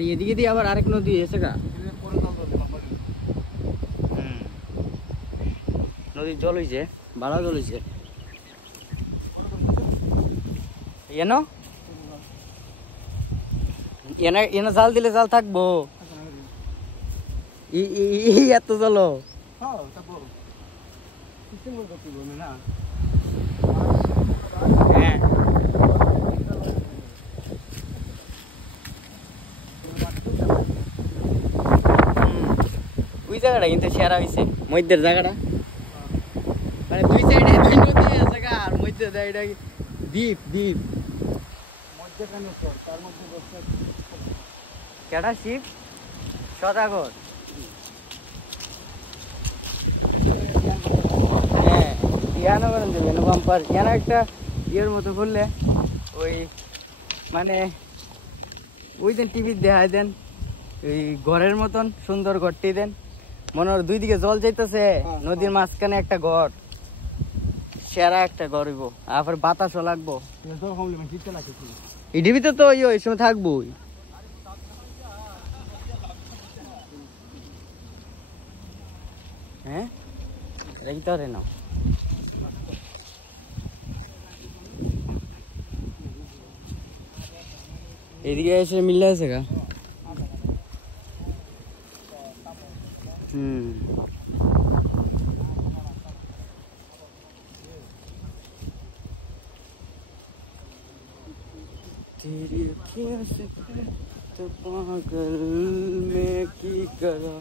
আর এদিকে দিয়ে আবার আরেক নদী এসে গা নদীর জল হয়েছে ভালো জল হয়েছে এনো এনে এনে জাল দিলে জাল থাকবো এত জল হ্যাঁ ওই জায়গাটা কিন্তু সেরা হয়েছে মধ্যের জায়গাটা মানে দুই সাইডে দুই নদী আছে আর মধ্যে এটা দ্বীপ দ্বীপ কেডা শিব সদাগর হ্যাঁ ইয়ানো করেন দেবেন বাম্পার যেন একটা ইয়ের মতো করলে ওই মানে ওই দেন টিভি দেখায় দেন ওই ঘরের মতন সুন্দর ঘরটি দেন মনে হয় দুই দিকে জল যাইতেছে নদীর মাঝখানে একটা ঘর সেরা একটা ঘর হইব আর বাতাসও লাগবো এই টিভিতে তো ওই সময় থাকবো হ্যাঁ রেখে তো না এদিকে এসে মিলে আছে গা तेरी अखियां से तो पागल में की करा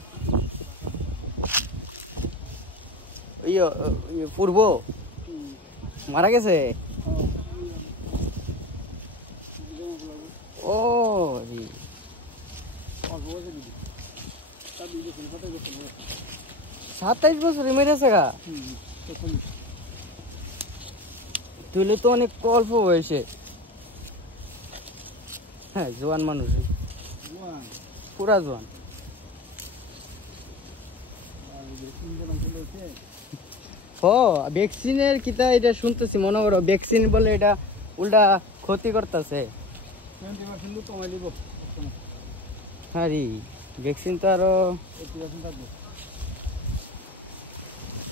পূর্ব মারা গেছে ও 27 বছরে মেরেছে গা তুলে তো অনেক অল্প বয়সে হ্যাঁ জোয়ান মানুষ পুরা জোয়ান ভ্যাকসিনের কিতা এটা শুনতেছি মনে করো ভ্যাকসিন বলে এটা উল্টা ক্ষতি করতেছে হ্যাঁ রে ভ্যাকসিন তো আরো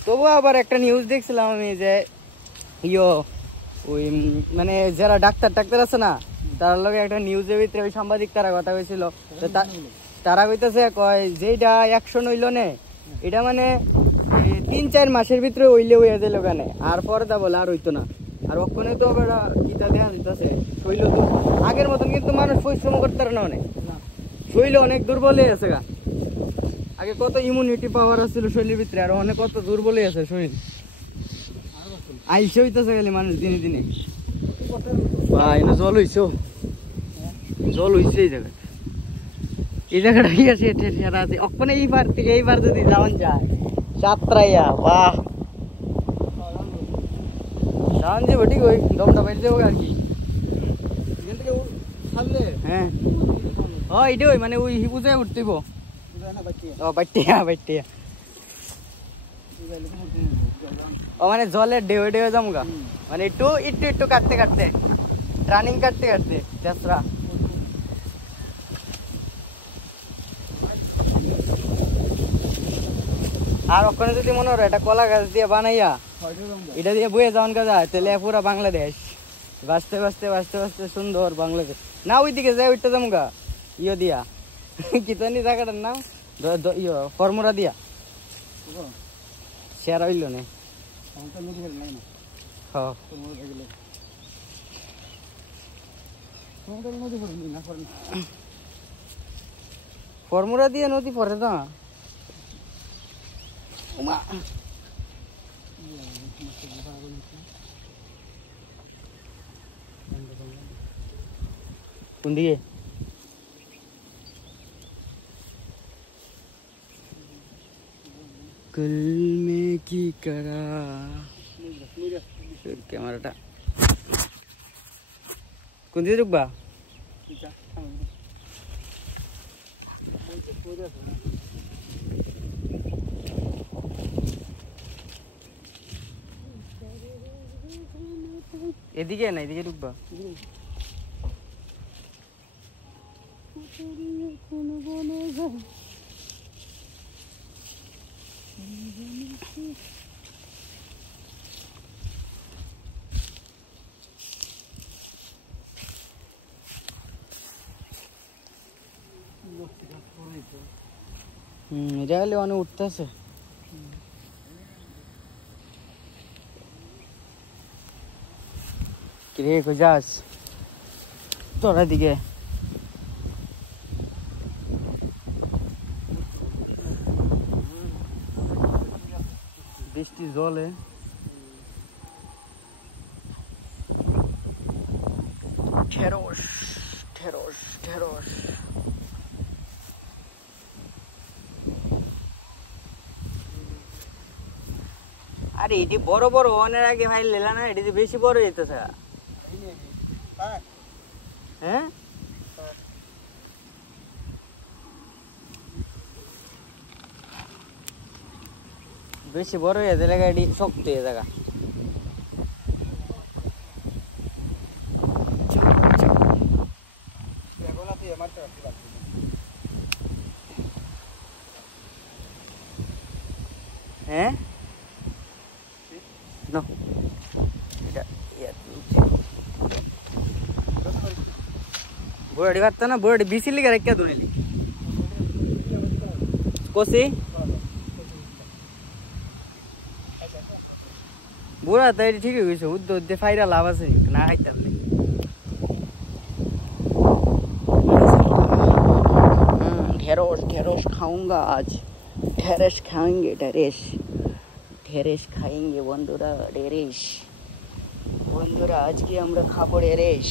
তবু আবার একটা নিউজ দেখছিলাম আমি যে ওই মানে যারা ডাক্তার আছে না তার লগে একটা নিউজের ভিতরে ওই সাংবাদিক তারা কথা কইছিল তারা কইতেছে কয় যেটা অ্যাকশন হইলো নে এটা মানে 3-4 মাসের ভিতরে হইলে হইয়া যায় ওখানে আর পরে তা বলে আর হইতো না আর ওখানে তো আবার কিতা দেখা দিতেছে শৈল তো আগের মতন কিন্তু মানুষ পরিশ্রম করতে পারে না অনেক শৈল অনেক দুর্বল হয়ে আছে গা আগে কত ইমিউনিটি পাওয়ার আছিল শরীরের ভিতরে আর অনেক কত দুর্বল হয়ে আছে শরীর আইসে হইতেছে গেলে মানুষ দিনে দিনে ভাই না জল হইছো জল হইছে এই জায়গাটা কি আছে সেরা আছে ওখানে এই পার থেকে এই পার যদি যাওয়ান যায় সাতরাইয়া বাহ যাওয়ান যাবো ঠিক ওই দমটা বাইরে যাবো আর কি হ্যাঁ ও এটা ওই মানে ওই উজায় উঠতেইব ও বাইটিয়া বাইটিয়া ও মানে জলের ঢেউ ঢেউ জমগা মানে একটু একটু একটু কাটতে কাটতে রানিং কাটতে কাটতে চেষ্টা আর ওখানে যদি মনে হয় এটা কলা গাছ দিয়ে বানাইয়া এটা দিয়ে বয়ে যাওয়ান কাজা তাহলে পুরা বাংলাদেশ বাঁচতে বাঁচতে বাঁচতে বাঁচতে সুন্দর বাংলাদেশ না ওইদিকে যাই উঠতে যামগা দিয়া কিতানি জায়গাটার নাম ফর্মুরা দিয়া শেয়ার হইল না ফর্মুরা দিয়ে নদী পড়ে না কোন দিকে कल में की करा ক্যামেরাটা কোন দিকে ঢুকবা এদিকে না এদিকে ঢুকবা এটা হলে অনেক উঠতেছে। কিরে কই যাস তোরা দিকে? বৃষ্টি জলে ঢেঁড়স ঢেঁড়স ঢেঁড়স। আরে এটি বড় বড় অনেক আগে ভাই লেলা না, এটি বেশি বড় যেতেছে। হ্যাঁ বেশি বড় হয়ে জায়গা, এটি শক্ত হয়ে জায়গা। হ্যাঁ বুড়াটি পারত না, বুড়াটি বিসি লিখে রেখে দুনিলি কষি বুড়া তাই ঠিকই হয়েছে। উদ্দ উদ্দে ফাইরা লাভ আছে না খাইতাম। ढेरोस ढेरोस खाऊंगा आज, ढेरेस खाएंगे, ढेरेस ढेरेस खाएंगे বন্ধুরা, ढेरेस বন্ধুরা আজকে আমরা খাবো ढेरेस।